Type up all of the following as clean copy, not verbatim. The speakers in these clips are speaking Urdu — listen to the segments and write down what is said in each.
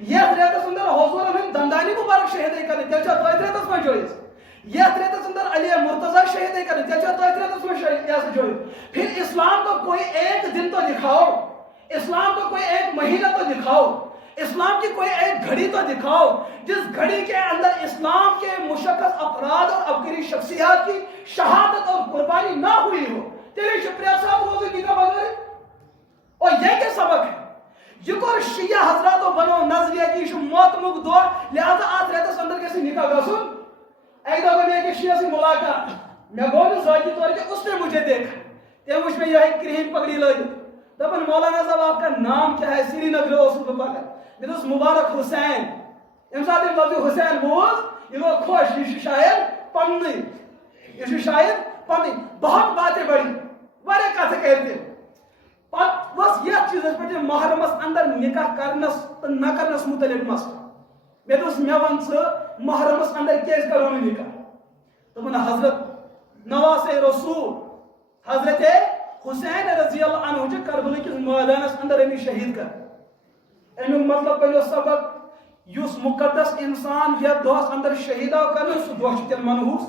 یتھ ریتس اندر حضورن ہند دندانی مبارک شہید کریں تیل چھا تیت ریتس من جوئز. یتھ ریتس اندر علی مرتضی شہید کریں تیل چھا تیت ریتس من جوئز. پھر اسلام کا کوئی ایک دن تو دکھاؤ, اسلام کا کوئی ایک مہینہ تو دکھاؤ, اسلام کی کوئی ایک گھڑی تو دکھاؤ جس گھڑی کے اندر اسلام کے مشخص افراد اور عبقری شخصیات کی شہادت اور قربانی نہ ہوئی ہو. تیرے شپریہ صاحب روزے کی کا بغیر. اور یہ کیا سبق ہے؟ یہ کور شیعہ حضرات و بنو نظریہ کی شو موت مک دو لہذا آت ریتس اندر کسی نکاح گسن. ایک دو میں کہ شیعہ سے ملاقات میں گوڑ ذاتی طور کہ اس نے مجھے دیکھا تے مجھ میں یہ کرہن پگڑی لگ دپن مولانا صاحب آپ کا نام کیا ہے؟ سری نگر اس پکڑ میں دوس مبارک حسین. ام ساتھ لفظ حسین بوز یہ لوگ خوش یہ شاید پنی یہ شاید پنی بہت باتیں بڑی بڑے کتھ کرتے بس یہ چیز پہ محرمس اندر نکاح کرنس تو نہ کرنس متعلق مسئلہ میں دوس مے ون محرمس اندر کیس کرو نکاح دپن حضرت نواس رسول حضرت حسین رضی اللہ عنہ چھ کربلا کس میدانس اندر امی شہید کر. امیک مطلب پہلو سبق یس مقدس انسان یتھ دہس اندر شہید آو کرنے سہ دہ چھ تیل منحوس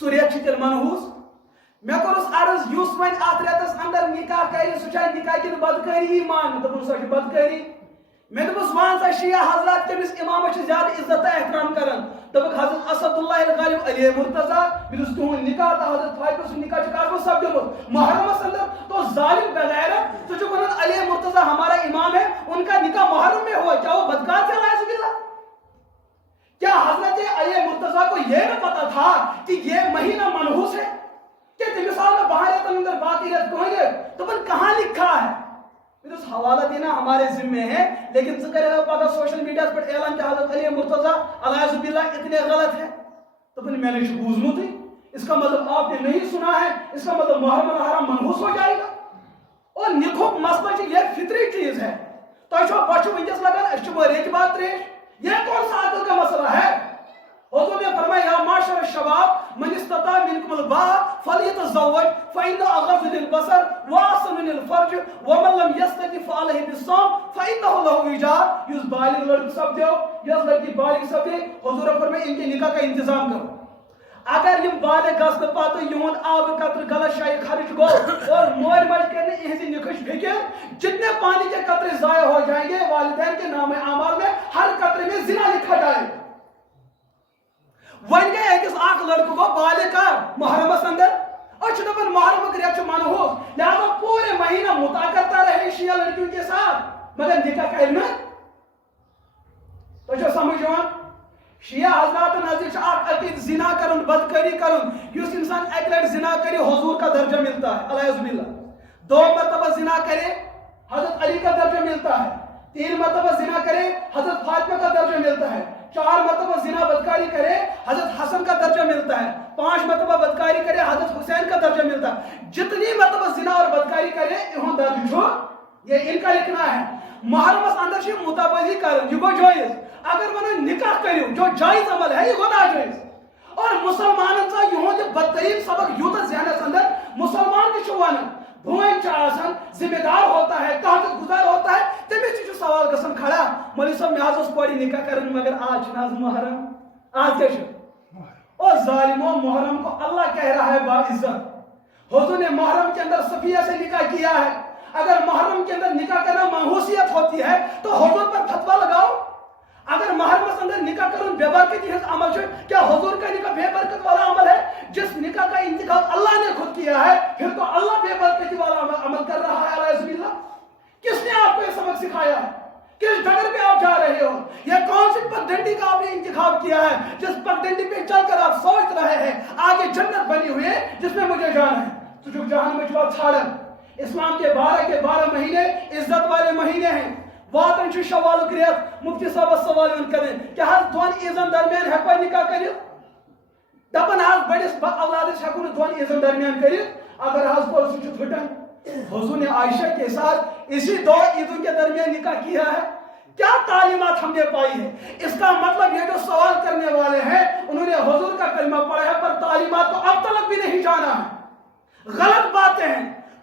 سہ ریت چھ تیل منحوس. میں کورس عرض یس ون ات ریتس اندر نکاح کر سہ چھ نکاح کن بدکاری مان دپن سہ بدکاری. میں دپس وان سا شیعہ حضرات کمس امامس زیادہ عزت احترام کران دپک حضرت اسد اللہ الغالب علی مرتضی بس تہد نکاح تو حضرت فاطمہ سن نکاح کار سپدمت محرمس اندر تو ظالم بغیرت تو جو ونان علی مرتضی ہمارا امام ہے ان کا نکاح محرم میں ہوا کیا وہ بدکار تھے؟ اللہ سبحانہ کیا حضرت علی مرتضی کو یہ نہ پتا تھا کہ یہ مہینہ منحوس ہے کہ تمثال میں باہر ہے اندر باقی رت کہیں گے تو پھر کہاں لکھا ہے؟ پھر اس حوالہ دینا ہمارے ذمہ ہے لیکن ذکر ہے پاکا سوشل میڈیا پر اعلان کہ حضرت علی مرتضی علیہ باللہ اتنے غلط ہے تو پھر میں نے بوزنو تھی. اس کا مطلب آپ نے نہیں سنا ہے, اس کا مطلب محرم الحرام منحوس ہو جائے گا. اور نکھوک مسئلہ یہ فطری چیز ہے. تو چھو بچو ونکس لگان اس چھو ریچ بات تریش یہ کون سا عقل کا مسئلہ ہے؟ حضور نے فرمایا یا معاشر الشباب من استطاع منکم الباء فلیتزوج فإن اغض للبصر واحسن للفرج ومن لم يستطع فعليه بالصوم فإنه له وجاء. یس بالغ لڑکی سب دیو یس لڑکی بالغ سب دے حضور فرمایا ان کے نکاح کا انتظام کرو. اگر یم بالغ گژھن پتہ یہن آب قطر غلط شائع خرچ گو اور مور مج کرنے اہز نکش فکر جتنے پانی کے قطرے ضائع ہو جائیں گے والدین کے نام اعمال میں ہر قطرے میں زنا لکھا جائے گا. ون گئے ایکس اخ لڑکہ کو بالغ کر محرمس اندر اور دپان محرم ریت منحوس لہذا پورے مہینہ متا کرتا رہے شیعہ لڑکیوں کے ساتھ مگر نکاح کرنا تو سمجھ شیعہ حضرات نزدیک عقید زنا کرن بدکاری کرن یس انسان ایک لٹ زنا کرے حضور کا درجہ ملتا ہے علیہ باللہ. 2 مرتبہ زنا کرے حضرت علی کا درجہ ملتا ہے. 3 مرتبہ زنا کرے حضرت فاطمہ کا درجہ ملتا ہے. 4 مرتبہ زنا بدکاری کرے حضرت حسن کا درجہ ملتا ہے. 5 مرتبہ بدکاری کرے حضرت حسین کا درجہ ملتا ہے. جتنی مرتبہ زنا اور بدکاری کرے انہوں درج چھو یہ ان کا لکھنا ہے. محرمس اندر سے متبازی کرن یہ گو جائز. اگر وہ نکاح کریو جو جائز عمل ہے یہ گو ناجائز. اور مسلمان کا یہ بدترین سبق یوت ذہنس اندر مسلمان کی شوان بھوئن چاہسن ذمہ دار ہوتا ہے تحت گزار ہوتا ہے تمہیں چیز سوال گسن کھڑا مولوی صاحب میں آج اس پوری نکاح کرن مگر آج ناز محرم آج کیا شد اور ظالموں محرم کو اللہ کہہ رہا ہے باعزت. حضور نے محرم کے اندر صفیہ سے نکاح کیا ہے. اگر محرم کے اندر نکاح کرنا منحوسیت ہوتی ہے تو حضور پر فتویٰ لگاؤ. اگر محرم کے اندر نکاح کرنا بے برکتی ہے عمل ہے کیا حضور کا نکاح بے برکت والا عمل ہے؟ جس نکاح کا انتخاب اللہ نے خود کیا ہے پھر تو اللہ بے برکتی والا عمل کر رہا ہے علیہ باللہ. کس نے آپ کو یہ سبق سکھایا ہے؟ کس ڈگر پہ آپ جا رہے ہو؟ یہ کون سی پگڈنڈی کا آپ نے انتخاب کیا ہے جس پگڈنڈی پہ چل کر آپ سوچ رہے ہیں آگے جنت بنی ہوئی ہے جس میں مجھے جانا ہے؟ تو جو جہان میں جو چھاڑن اسلام کے 12 مہینے عزت والے مہینے ہیں. واتن چھ شوال ریت مفتی صاحب سوال کریں کہ حض دون عیزن درمیان ہیکو نکاح کرت دپن حض بڑس اولادس ہیکو دون عیزن درمیان کرت اگر حض کو سہ پھٹن. حضور نے عائشہ کے ساتھ اسی 2 عیدوں کے درمیان نکاح کیا ہے. کیا تعلیمات ہم نے پائی ہے؟ اس کا مطلب یہ جو سوال کرنے والے ہیں انہوں نے حضور کا کلمہ پڑھا ہے پر تعلیمات کو اب تک بھی نہیں جانا ہے. غلط باتیں ہیں.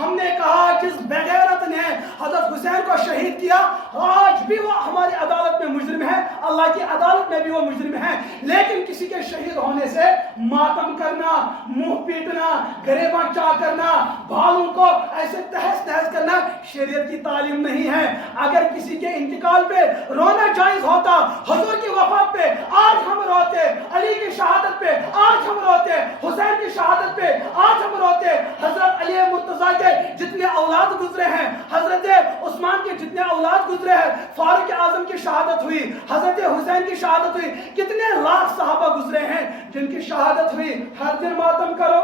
ہم نے کہا جس بغیرت نے حضرت حسین کو شہید کیا آج بھی وہ ہماری عدالت میں مجرم ہے، اللہ کی عدالت میں بھی وہ مجرم ہے، لیکن کسی کے شہید ہونے سے ماتم کرنا، منہ پیٹنا، گریباں چاک کرنا، بالوں کو ایسے تہس نہس کرنا شریعت کی تعلیم نہیں ہے۔ اگر کسی کے انتقال پہ رونا جائز ہوتا، حضور کی وفات پہ آج ہم روتے، علی کی شہادت پہ آج ہم روتے، حسین کی شہادت پہ آج ہم روتے، حضرت علی مرتضیٰ کے جتنے اولاد گزرے ہیں، حضرت عثمان کے جتنے اولاد گزرے ہیں، فاروق اعظم کی شہادت ہوئی، حضرت حسین کی شہادت ہوئی، کتنے لاکھ صحابہ گزرے ہیں جن کی شہادت ہوئی۔ ہر دن ماتم کرو،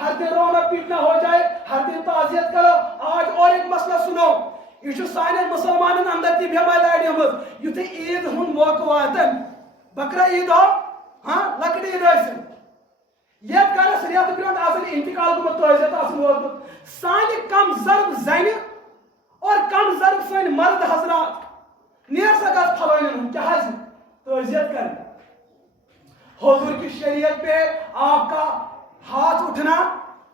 ہر دن رونا پیٹنا ہو جائے، ہر دن تعزیت کرو۔ آج اور ایک مسئلہ سنو، یہ سانے مسلمانن اندر تھی بیمار لاڑی ہمت یتھے عید ہن موقع واتن، بکرا عید ہو ہاں لکڑی عید ٲسِن، یتھ کالس ریت برونٛٹھ آسن انتقال گوٚمُت تعزیت آسن ووتمُت، سانہِ کم ضرب زنہِ اور کم ضرب سٲنۍ مرد حضرات نیر سا گژھ پھلٲنٮ۪ن ہُنٛد کیٛاہ حظ تعزیت کرنہِ۔ حضور کی شریعت پہ آپ کا ہاتھ اٹھنا،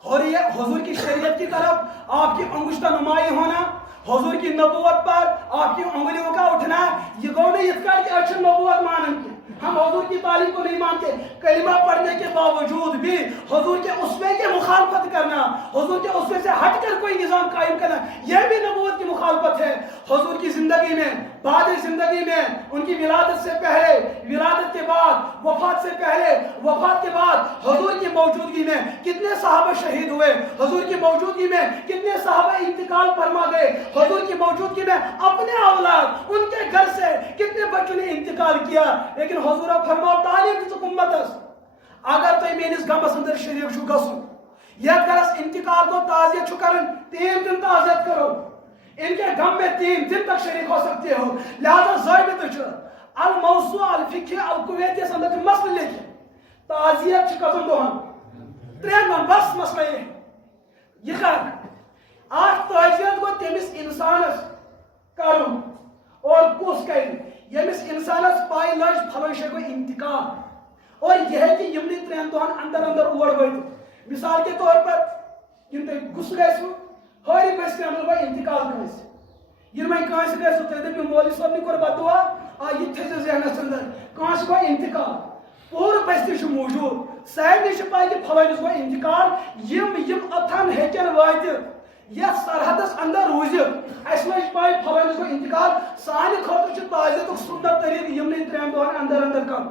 حضور کی شریعت کی طرف آپ کی انگشتہ نمائی ہونا، حضور کی نبوت پر آپ کی انگلیوں کا اٹھنا، یہ گو نہیں اس کا کہ اچھا نبوت مانیں گے، ہم حضور کی تعلیم کو نہیں مانتے، کلمہ پڑھنے کے باوجود بھی حضور کے اسوے کے مخالفت کرنا، حضور کے اسوے سے ہٹ کر کوئی نظام قائم کرنا، یہ بھی نبوت کی مخالفت ہے۔ حضور کی زندگی میں، بعد زندگی میں، ان کی ولادت سے پہلے، ولادت کے بعد، وفات سے پہلے، وفات کے بعد، حضور کی موجودگی میں کتنے صحابہ شہید ہوئے، حضور کی موجودگی میں کتنے صحابہ انتقال فرما گئے، حضور کی موجودگی میں اپنے اولاد، ان کے گھر سے کتنے بچوں نے انتقال کیا، لیکن حضور فرماؤ تعلیم دِژٕکھ اُمتس اگر تُہۍ میٲنِس غمس اندر شریک چھُو گژھُن، یتھ گھرس انتقال کو تعزیت چھُ کرٕنۍ 3 دن تعزیت کرو، ان کے غم میں 3 دن تک شریک ہو سکتے ہو، لہذا ضابطہ چھُ الموسوعہ الفقہ الکویتی اندر چھُ مسئلہ لیکھِتھ تعزیت چھِ کٔژن دۄہن 3 دۄہن بس مسئلہ یہ کر اکھ تعزیت گو تٔمِس انسانس کرُن اور کُس کرِ ییٚمِس انسانس پاے لج پھلٲنۍ جایہِ گوٚو انتقال اور یہ ہے کہ یمنٕے 3 دۄہن اندر اندر اور وٲتِتھ، مثال کے طور پر یم تۄہہِ غصہٕ گژھِوٕ ہٲری بٔستی اندر گوٚو انتقال کٲنٛسہِ، ییٚلہِ وۄنۍ کٲنٛسہِ گژھِوٕ تُہۍ دٔپِو مولوی صٲبنٕے کوٚر بددُعا یہِ تہِ تھٲیزیو ذہنس اندر، کٲنٛسہِ گوٚو انتقال پوٗرٕ بٔستی چھُ موٗجوٗد، سارنٕے چھِ پاے کہ پھلٲنِس گوٚو انتقال، یم اوٚتھن ہیٚکن وٲتِتھ یتھ سرحدس اندر روٗزِتھ اسہِ ما چھِ پاے پھلٲنِس گوٚو انتقال، سانہِ خٲطرٕ چھُ تعزیتُک سُنت طریقہٕ یمنٕے 3 دۄہن اندر اندر کرُن۔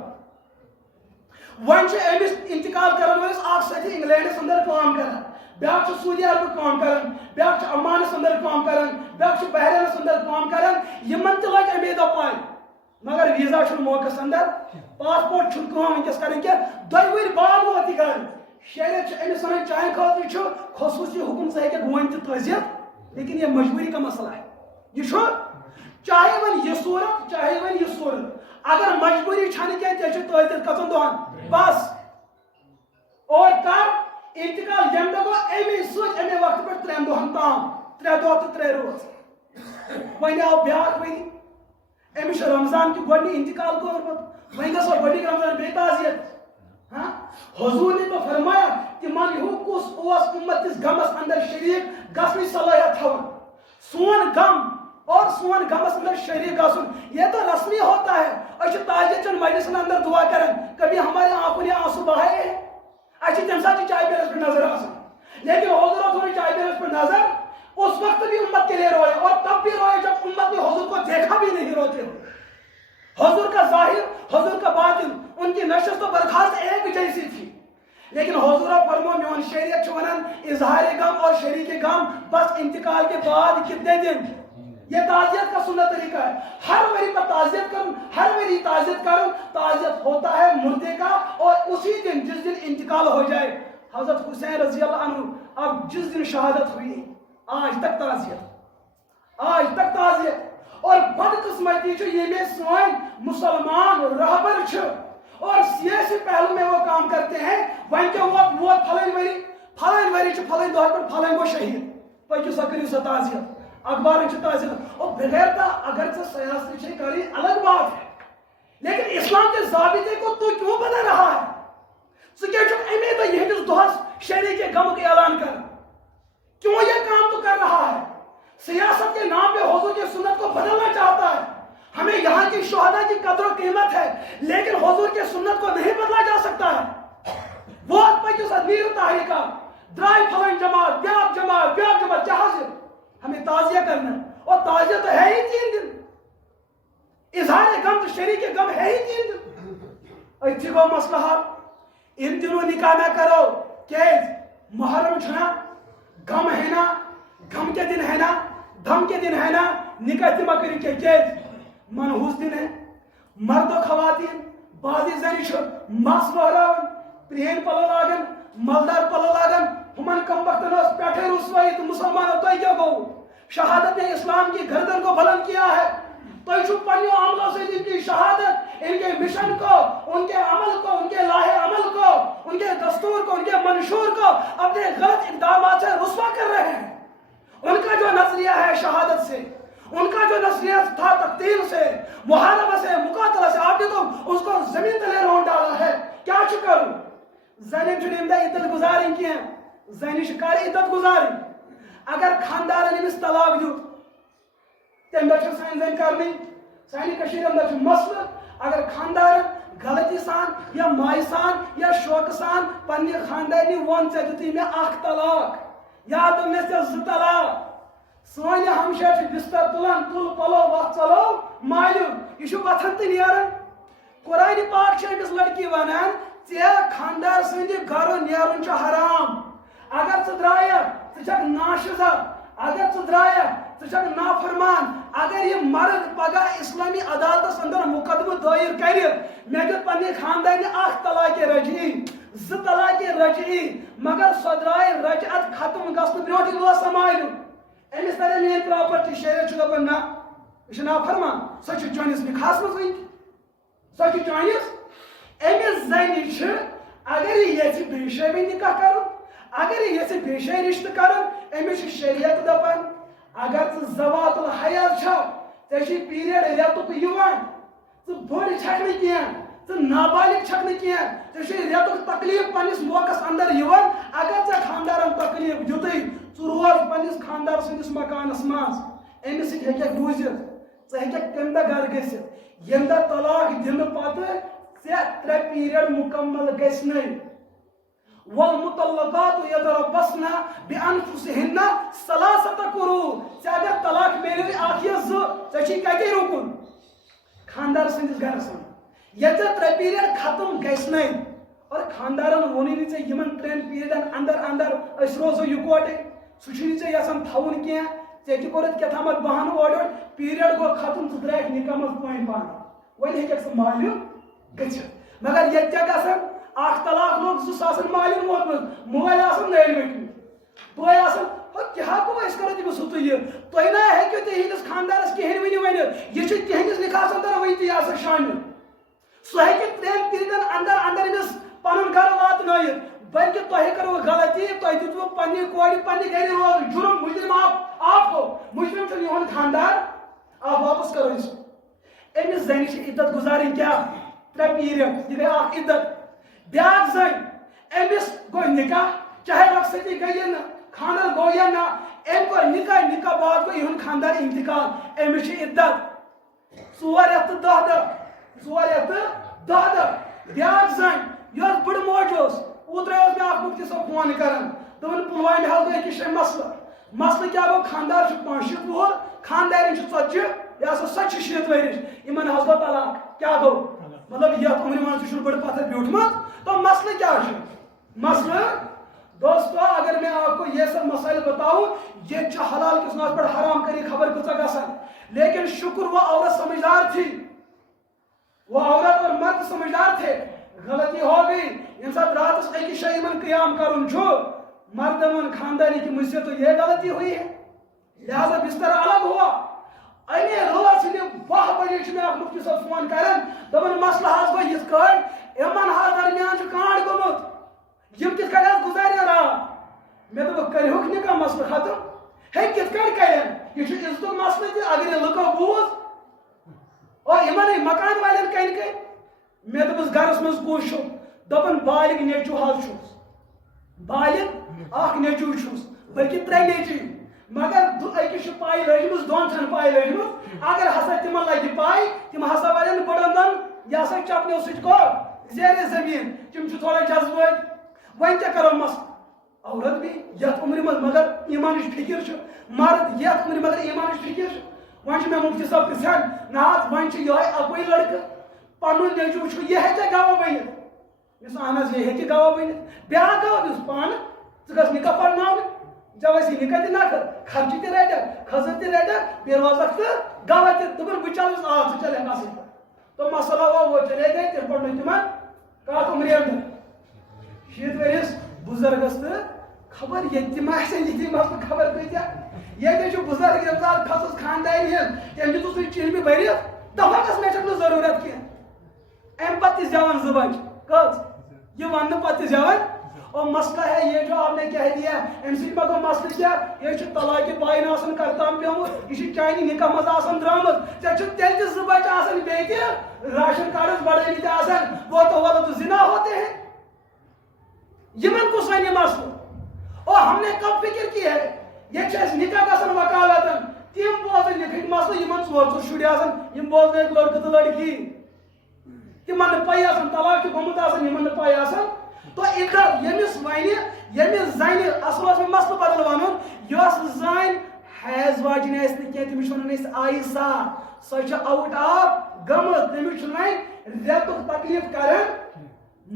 وۄنۍ چھُ أمِس انتقال کرن وٲلِس اکھ سٲتھی انگلینڈس اندر کٲم کران، بیاکھ چھُ سعودی عربہٕ کٲم کران، بیاکھ چھُ عمانس اندر کٲم کران، بیاکھ چھُ بحرینس اندر کٲم کران، یمن تہِ لگہِ امے دۄہ پاے مگر ویزا چھُنہٕ موقعس اندر، پاسپورٹ چھُنہٕ کٲم ونکیٚس کران کینٛہہ، 2 ؤری بعد ووت یہِ گرٕ، شریعت چھُ أمِس ونان چانہِ خٲطرٕ چھُ خصوصی حکم ژٕ ہیٚککھ وۄنۍ تہِ تعزیت، لیکن یہ مجبوری کا مسئلہ ہے، یہ چھُ چاہے وۄنۍ یہِ صورت چاہے وۄنۍ یہِ صورت، اگر مجبوری چھنہٕ کینٛہہ تیٚلہِ چھُ تعزیت کٔژن دۄہن بس اور کر انتقال ییٚمہِ دۄہ گوٚو امی سۭتۍ امی وقتہٕ پٮ۪ٹھ 3 دۄہن تام، 3 دۄہ تہٕ 3 روز۔ وۄنۍ آو بیٛاکھ ؤری، أمِس چھُ رمضان کہِ گۄڈنہِ انتقال کوٚرمُت، وۄنۍ گژھو گۄڈنِکۍ رمضان بیٚیہِ تعزیت، حضور نے تو فرمایا کہ من ہو کس اوس امت کس غمس اندر شریک گژھنٕچ صلاحیت تھاوان، سون غم اور سون غمس اندر شریک گژھُن یہ تو رسمی ہوتا ہے، أسۍ چھِ تعزیت چن مجلسن اندر دعا کران، کبھی ہمارے آنکھوں نے آنسو بہائے ہیں، اَسہِ چھِ تمہِ ساتہٕ چائے پیالس پہ نظر آسان، لیکن حضور تھوڑی چائے پیالس پہ نظر، اس وقت بھی امت کے لیے روئے اور تب بھی روئے جب امت نے حضور کو دیکھا بھی نہیں روتے ہو، حضور کا ظاہر حضور کا باطن ان کی نشست و برخاست ایک جیسی تھی، لیکن حضور فرمو میون شریعت چھُ ونان اظہار غم اور شریک غم بس انتقال کے بعد کتنے دن، یہ تعزیت کا سنت طریقہ ہے، ہر وری پر تعزیت کروں، ہر وری تعزیت کروں، تعزیت ہوتا ہے مردے کا اور اسی دن جس دن انتقال ہو جائے، حضرت حسین رضی اللہ عنہ اب جس دن شہادت ہوئی آج تک تعزیت، آج تک تعزیت، اور بدقسمتی چھُ ییٚمہِ سٲنۍ مسلمان رہبر چھِ اور سیاسی پہلو میں وہ کام کرتے ہیں، وہیں کیا وہ پھلن وری چھُ پھلن دۄہ پٮ۪ٹھ پھلن گوٚو شہید، پٔکِو سا کٔرِو سا تعزیت، اخبارن چھِ تعزیت، اور بغیر اگر ژٕ سیاست چھے کرٕنۍ الگ بات ہے، لیکن اسلام کے ضابطے کو تو کیوں بنا رہا ہے، ژٕ کیٛازِ چھُکھ امی دۄہ یِہنٛدِس دۄہس شریٖک غمُک اعلان کران، کیوں یہ کام تو کی شہداء کی قدر و قیمت ہے، لیکن حضور کے سنت کو نہیں بدلا جا سکتا ہے. ووت پکس امیر تحریکہ درائے پھلن جماعت بیاکھ جماعت جہاز ہمیں تعزیہ کرنا، اور تعزیہ تو ہے ہی 3 دن، اظہار غم تو شریک غم ہے ہی 3 دن. اتھی گو مسئلہ ان دنوں نکاح نہ کرو کیز محرم چھنا غم ہے نا، غم کے دن ہے نا، دھم کے دن ہے نا، نکاح تما کری کے کیز منحوس دن ہے. مرد و خواتین بازی زنی چھ مس لہراون، پرین پلو لاگن، مالدار پلو لاگن، ہمن کم وقتن اس پیٹھے رسوائی تو مسلمانوں تو کیا گو شہادت نے اسلام کی گردن کو بلند کیا ہے. تو چھو پنیو عملوں سے ان کی شہادت، ان کے مشن کو، ان کے عمل کو، ان کے لاہ عمل کو، ان کے دستور کو، ان کے منشور کو اپنے غلط اقدامات سے رسوا کر رہے ہیں. ان کا جو نظریہ ہے شہادت سے، ان کا جو نظریہ تھا تقتیل سے، محاربہ سے، مقاتلہ سے، آپ نے تو اس کو زمین تلے رون ڈالا ہے. کیا چکر زنی چھنیمدہ عدت گزاری کی ہیں، زنی شکاری عدت گزاری. اگر خاندار نمس طلاق دیو تم دہ سان زن کرنی، سانی کشیر اندر چھ مسئلہ. اگر خاندار غلطی سان یا مائی سان یا شوق سان پنہ خاندانی ون ژے دتی میں 1 طلاق یا دم میں 2 طلاق، سون ہمشیر چھ بستر تلان، تل پلو وقت چلو مالو یہ وتھن تو نیران. قرآن پاک چھ أمس لڑکی ونان ژے خاندار سند گھر نیرن چھ حرام. اگر ژٕ درایکھ ژٕ چھکھ ناشزہ، اگر ژٕ درایکھ ژٕ چھکھ نافرمان. اگر یہ مرد پگہ اسلامی عدالتس اندر مقدمہ دائر کر مے دیت پنہ خاندان 1 طلاق رجعی 2 طلاق رجعی، مگر سو درائے رجعت ختم گھن برو لو سنبھالو، امس ترے میری پراپرٹی. شریعت چھ دپان نہ یہ نافرمان، سو چھ چٲنِس نکاحس منٛز وٕنہِ، سو چھ چٲنِس. امس زنہِ چھ اگر یہ یژھِ بیٚیہِ جایہِ وۄنۍ نکاح کرُن، اگر یہ یژھِ بیٚیہِ جایہِ رشتہٕ کرُن، امس چھ شریعت دپان اگر ژٕ زوات الحیض چھا، ژےٚ چھی پیریڈ رٮ۪تُک یِوان، ژٕ بٔڑ چھکھ نہٕ کینٛہہ، ژٕ نابالغ چھکھ نہٕ کینٛہہ، ژےٚ چھُے رٮ۪تُک تکلیٖف پننس موقعس اندر یِوان. اگر ژےٚ خاندارن تکلیٖف دِتُے ژٕ روز پننس خاندار سٕنٛدِس مکانس منٛز، امس سۭتۍ ہیٚککھ روٗزِتھ، ژٕ ہیٚککھ تمہِ دۄہ گرٕ گٔژھِتھ. ییٚمہِ دۄہ طلاق دِنہٕ پتہٕ ژےٚ 3 پیریڈ مکمل گژھنَے. والمطلقات يتربصن بأنفسهن 3 قروء. اگر طلاق میلو 1 یا 2 ژےٚ چھی کتے رکن خاندار سندس گھرس منٛز. ییٚلہِ ژےٚ 3 پیریڈ ختم گژھنَے اور خاندارن ووٚنُے نہٕ ژےٚ یِمن 3 پیریڈن اندر أسۍ روزو یِکوٹے، سُہ چھُے نہٕ ژےٚ یژھان تھاوُن کینٛہہ. ژےٚ تہِ کوٚرُتھ کیٛاتھامتھ بہانہٕ اورٕ یورٕ، پیریڈ گوٚو ختم، ژٕ درٛایکھ نکاح منٛز پٲنۍ پانہٕ، وۄنۍ ہیٚککھ ژٕ مالِو گٔژھِتھ. مگر ییٚتہِ کیٛاہ گژھان 1 طلاق لوگ 2 آسان مالین ووتمُت، مٲلۍ آسان نٔرۍ ؤتھمٕتۍ، بٲے آسان کیٛاہ گوٚو أسۍ کرو تٔمِس ہُہ تہٕ یہِ. تُہۍ نہ ہیٚکِو تِہنٛدِس خاندارس کِہیٖنۍ وٕنہِ ؤنِتھ، یہِ چھُ تِہنٛدِس نکاحس اندر وٕنہِ تہِ آسان شٲمِل. سُہ ہیٚکہِ 3 پیریڈن اندر أمِس پنُن گرٕ واتنٲیِتھ. بلکہ تۄہہِ کٔروٕ غلطی، تۄہہِ دِتوٕ پننہِ کورِ پننہِ گرِ روزُن. جُرم مجرم آپ ہو، مجرم چھُ یِہُنٛد خاندار. آپ واپس کرو أسۍ. أمِس زنہِ چھِ عدت گزارٕنۍ کیٛاہ 3 پیریڈ، یہِ گٔے اکھ عدت. بیٛاکھ زٔنۍ أمِس گوٚو نکاح، چاہے رخصتی گٔے یا نہٕ، خاندر گوٚو یا نہ، أمۍ کوٚر نکاح بعد گوٚو یِہُنٛد خاندار انتقال، أمِس چھِ عدت 4 رٮ۪تھ تہٕ 10 دۄہ، 4 رٮ۪تھ تہٕ 10 دۄہ. بیٛاکھ زٔنۍ یۄس بٕڑٕ موج ٲس، اوترے اوس مےٚ اکھ مُفتی صٲب فون کران، دپان پُلوامہِ حل گوٚو أکِس جایہِ مسلہٕ کیٛاہ گوٚو، خاندار چھُ 65 وُہُر، خاندارٮ۪ن چھِ 40 یہِ ہسا 160 ؤرِش، یِمن حظ گوٚو طلاق. کیٛاہ گوٚو مطلب یتھ عمرِ منٛز تہِ چھُنہٕ بٕڑٕ پتھر بیوٗٹھمُت. تو مسئلہ کیا ہے؟ مسئلہ دوستو اگر میں آپ کو یہ سب مسائل بتاؤں، یہ حلال کس ناس پر حرام کری خبر کچھ گسن. لیکن شکر وہ عورت سمجھدار تھی، وہ عورت اور مرد سمجھدار تھے. غلطی ہو گئی، ان ساتھ رات ایک شاہی من قیام کرن چھو مرد من خاندانی کی مجھ سے تو یہ غلطی ہوئی ہے، لہذا بستر الگ ہوا. امی رات سے 12 بجے میں آپ مفتی صاحب فون کرن دپان مسئلہ حظ گو یِتھ کٲٹھۍ یمن حظ درمیان چھُ کانٛڈ گوٚمُت، یِم کِتھ کٔنۍ حظ گُزارن رات. مےٚ دوٚپُکھ کٔرۍہوکھ نکاح مسلہٕ ختم. ہے کِتھ کٔنۍ کرن، یہِ چھُ عزتُک مسلہٕ تہِ اگر یہِ لُکو بوٗز اور یِمنٕے مکان والٮ۪ن کَنہِ کٔنۍ. مےٚ دوٚپُس گرس منٛز کُس چھُ، دوٚپُن بالغ نیٚچوٗ حظ چھُس، بالغ اکھ نیٚچوٗ چھُس، بلکہِ 3 نیٚچوٗ، مگر أکِس چھِ پاے لٔجمٕژ دۄن چھَنہٕ پاے لٔجمٕژ اگر ہسا تِمن لگہِ پاے تِم ہسا ولن بڑن دن یہِ ہسا چپنیو سۭتۍ کوٚر زیرِ زٔمیٖن تِم چھِ تھوڑا جذبٲتۍ وۄنۍ کیٛاہ کرو مسلہٕ عورت بھی یتھ عمرِ منٛز مگر ایٖمانٕچ فِکر چھِ مرد یتھ عمرِ مگر ایٖمانٕچ فِکر چھِ وۄنۍ چھُ مےٚ مُفتی صٲب پرژھان نہ حظ وۄنۍ چھُ یِہوے اَکُے لڑکہٕ پنُن نیٚچوٗ چھُ یہِ ہیٚکیٛاہ گواہ بٔنِتھ یُس اہن حظ یہِ ہیٚکہِ گواہ بٔنِتھ بیٛاکھ گواہ یُس پانہٕ ژٕ گژھ نِکاح پرناونہِ ژےٚ وٲسی نِکاح تہِ نکھٕ خرچہِ تہِ رٹکھ خٔزٕر تہِ رٹکھ بیٚیہِ روزکھ تہٕ گواہ تہِ دوٚپُن بہٕ چلس آ ژٕ چلکھ اصٕل پٲٹھۍ تو مسئلہ وہ چلے گئے تِم پرنٲے تِمن کتھ عمرِ اندر 60 ؤرِیس بُزرگس تہٕ خبر ییٚتہِ تہِ ما آسن یِتھی مسلہٕ خبر کۭتیاہ ییٚتہِ چھُ بُزرگ ییٚمہِ ساتہٕ کھٔژٕس خاندارنہِ ہٕنٛز تٔمۍ دِتُس سُہ چِلمہِ بٔرِتھ دپان ٲس مےٚ چھَکھ نہٕ ضروٗرت کینٛہہ اَمہِ پتہٕ تہِ زٮ۪وان 2 بچہِ کٔژ یہ وننہٕ پتہٕ تہِ زٮ۪وان اور مسئلہ ہے یہ جو آپ نے کہہ دیا اَمہِ سۭتۍ ما گوٚو مسلہٕ کیٛاہ یہِ چھُ طلاقہِ باین آسان کرتام پیوٚمُت یہِ چھُ چانہِ نِکاح منٛز آسان درٛامُت ژےٚ چھُ تیٚلہِ تہِ 2 بچہِ آسان بیٚیہِ تہِ راشن کارڈس بڑٲومٕتۍ آسان وہ تو زنا ہوتے ہیں یِمن کُس وَنہِ مسلہٕ اور ہم نے کب فکر کی ہے یہ چھِ اَسہِ نِکاح گژھان وکالتن تِم بوزن نِکاحٕکۍ مسلہٕ یِمن 4 شُرۍ آسان یِم بوزنٲیِکھ لڑکہٕ تہٕ لڑکی تِمن نہٕ پَیی آسان طلاق چھُ گوٚمُت آسان یِمن نہٕ پَیی آسان تو اِدت ییٚمِس وَنہِ ییٚمِس زنہِ اصل اوس مےٚ مسلہٕ بدل وَنُن یۄس زٔنۍ حیض واجِنۍ آسہِ نہٕ کینٛہہ تٔمِس چھِ وَنان أسۍ آیسا سۄ چھِ آوُٹ آف گٔمٕژ تٔمِس چھُ وۄنۍ رٮ۪تُک تکلیٖف کران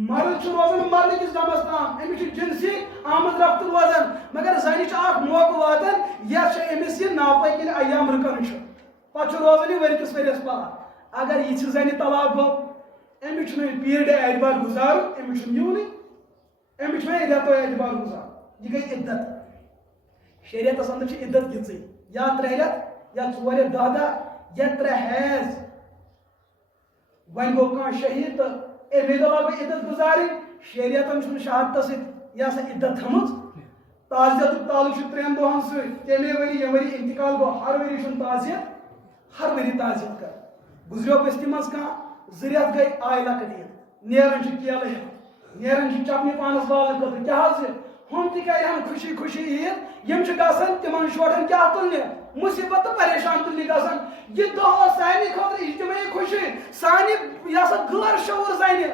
مرد چھُ روزان مرنٕکِس دمس تام أمِس چھُ جنسی آمد رفت روزان مگر زنہِ چھُ اکھ موقعہٕ واتان یتھ چھِ أمِس یہِ ناپٲکۍ ییٚلہِ ایام رُکان چھُ پتہٕ چھُ روزان یہِ ؤرۍکِس ؤرِیس پتھ اگر یِژھِ زنہِ طلاق گوٚو أمِس چھُنہٕ پیٖرڈ اعتبار گُزارُن أمِس چھُنہٕ یِونٕے أمِس چھُ وۄنۍ رٮ۪تو اعتبار گُزارُن یہِ گٔے عدت شریعتس انٛدر چھِ عدت یِژٕے یا 3 رٮ۪تھ یا 4 رٮ۪تھ 10 دۄہ یا 3 حیض وۄنۍ گوٚو کانٛہہ شہیٖد تہٕ امی دۄہ لگو عدت گزارٕنۍ شریعتن چھُنہٕ شہادتس سۭتۍ یہِ ہسا عدت تھٲمٕژ تعزیتُک تعلق چھُ 3 دۄہن سۭتۍ تمے ؤری ییٚمہِ ؤری انتقال گوٚو ہر ؤری چھُنہٕ تعزیت ہر ؤری تعزیت کران گُزریو بستی منٛز کانٛہہ 2 رٮ۪تھ گٔے آیہِ لۄکٕٹ عیٖد نیران چھِ کیلہٕ ہٮ۪تھ نیران چھِ چپنہِ پانس والنہٕ خٲطرٕ کیٛاہ حظ یہِ ہُم تہِ کرِہن خوشی خوشی عیٖد یِم چھِ گژھان تِمن شُرٮ۪ن کیٛاہ تُلنہِ مُصیبت تہٕ پریشان تُلنہِ گژھان یہِ دۄہ اوس سانہِ خٲطرٕ اجتمٲعی خوشی سانہِ یہِ ہسا غٲر شعوٗر زنہِ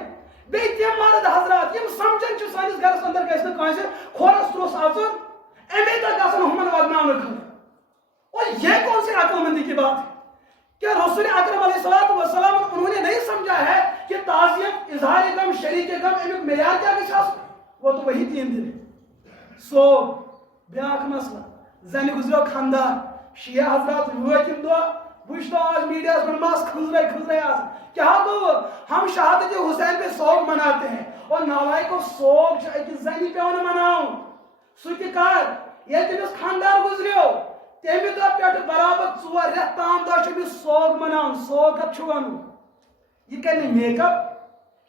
بیٚیہِ تِم مرد حضرات یِم سمجھان چھِ سٲنِس گرس انٛدر گژھِ نہٕ کٲنٛسہِ کھورس ترٛوس اژُن امی دۄہ گژھن ہُمن ودناونہٕ خٲطرٕ اور یہ کون سی عقل مندی کی بات ہے کیا رسول اکرم علیہ الصلوۃ والسلام انہوں نے نہیں سمجھا ہے کہ تعزیت اظہار غم شریک غم امیُک معیار کیا گژھِ آسُن وہ تو وہی 3 دن سو بیاکھ مسئلہ زنہِ گُزریو خاندار شیعہ حضرات وٲتۍ یِم دۄہ وٕچھ تو آج میڈیاہس پٮ۪ٹھ مس کھنٛزرے آسان کیا گوٚو ہم شہادت حسین پہ سوگ مناتے ہیں اور نالائکو سوگ چھُ أکِس زنہِ پیوان مناوُن سُہ تہِ کر ییٚلہِ تٔمِس خاندار گُزریو تمہِ دۄہ پٮ۪ٹھ برابر 4 رٮ۪تھ تام دۄہ چھُ أمِس سوگ مناوُن سوگ کتھ چھُ وَنُن یہِ کرِ نہٕ میک اپ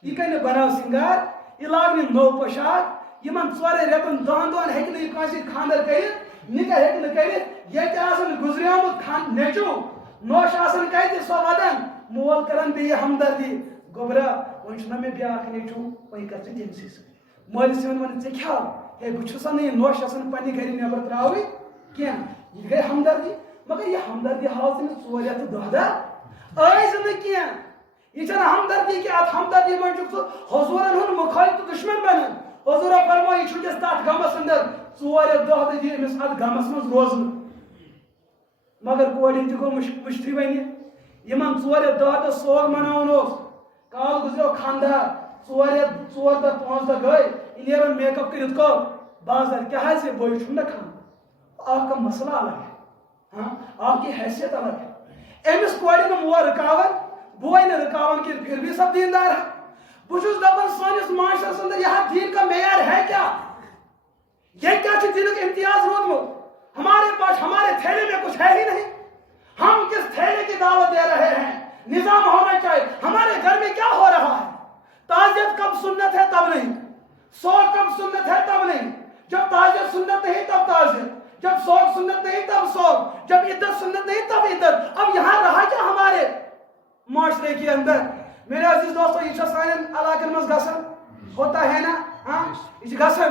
یہِ کرِ نہٕ بناو سِنگار یہِ لاگہِ نہٕ نوٚو پوشاک یِمن 4 رٮ۪تن 10 دۄہن ہیٚکہِ نہٕ یہِ کٲنٛسہِ سۭتۍ خانٛدر کٔرِتھ نِکاح ہیٚکہِ نہٕ کٔرِتھ ییٚتہِ آسان گُزریومُت نیٚچوٗ نوش آسان کتہِ سۄ ودان مول کران بیٚیہِ ہمدردی گوٚبرا وۄنۍ چھُنہ مےٚ بیٛاکھ نیٚچوٗ وۄنۍ کر ژٕ تٔمسٕے سۭتۍ مٲلِس یِوان ونان ژےٚ کیٛاہ ہے بہٕ چھُسا نہٕ یہِ نوش آسان پننہِ گرِ نٮ۪بر ترٛاوٕنۍ کینٛہہ یہِ گٔے ہمدردی مگر یہِ ہمدردی ہاو تٔمِس 4 رٮ۪تھ تہٕ 10 دۄہ ٲسۍ نہٕ کینٛہہ یہِ چھنہٕ ہمدردی کینٛہہ اتھ ہمدردی منٛز چھُکھ ژٕ حضوٗرن ہُنٛد مُخٲلف تہٕ دُشمن بنان حضوٗرو فرموو یہِ چھُ وٕنکیٚس تتھ غمس انٛدر 4 رٮ۪تھ 10 دۄہ دِ أمِس اتھ غمس منٛز روزنہٕ مگر کورٮ۪ن تہِ گوٚو مُشتھٕے وۄنۍ یِمن 4 رٮ۪تھ 10 دۄہ سوگ مناوُن اوس کال گُزریو خاندار 4 رٮ۪تھ 4 دۄہ 5 دۄہ گٔے یہِ نیران میک اپ کٔرِتھ کو بازر کیٛاہ حظ یہِ بٲے چھُم نہ خاندر آپ کا مسئلہ الگ ہے ہاں آپ کی حیثیت الگ ہے أمِس کورِ نہٕ مول رُکاوان بوے نہٕ رُکاوان کینٛہہ پھر بھی سب دیندار ہے بہٕ چھُس دپان سٲنِس معاشرس انٛدر یہاں دین کا معیار ہے کیا یہ کیا چھُ دینُک امتیاز روٗدمُت ہمارے پاس ہمارے تھیلے میں کچھ ہے ہی نہیں ہم کس تھیلے کی دعوت دے رہے ہیں نظام ہونا چاہیے ہمارے گھر میں کیا ہو رہا ہے تعزیت کب سنت ہے تب نہیں سوگ کب سنت ہے تب نہیں جب تعزیت سنت نہیں تب تعزیت جب سوگ سنت نہیں تب سوگ جب عدت سنت نہیں تب عدت اب یہاں رہا کیا ہمارے معاشرے کے اندر میرے عزیز دوستو یہ سانن علاقن مز گژھان ہوتا ہے نا ہاں یہ گژھان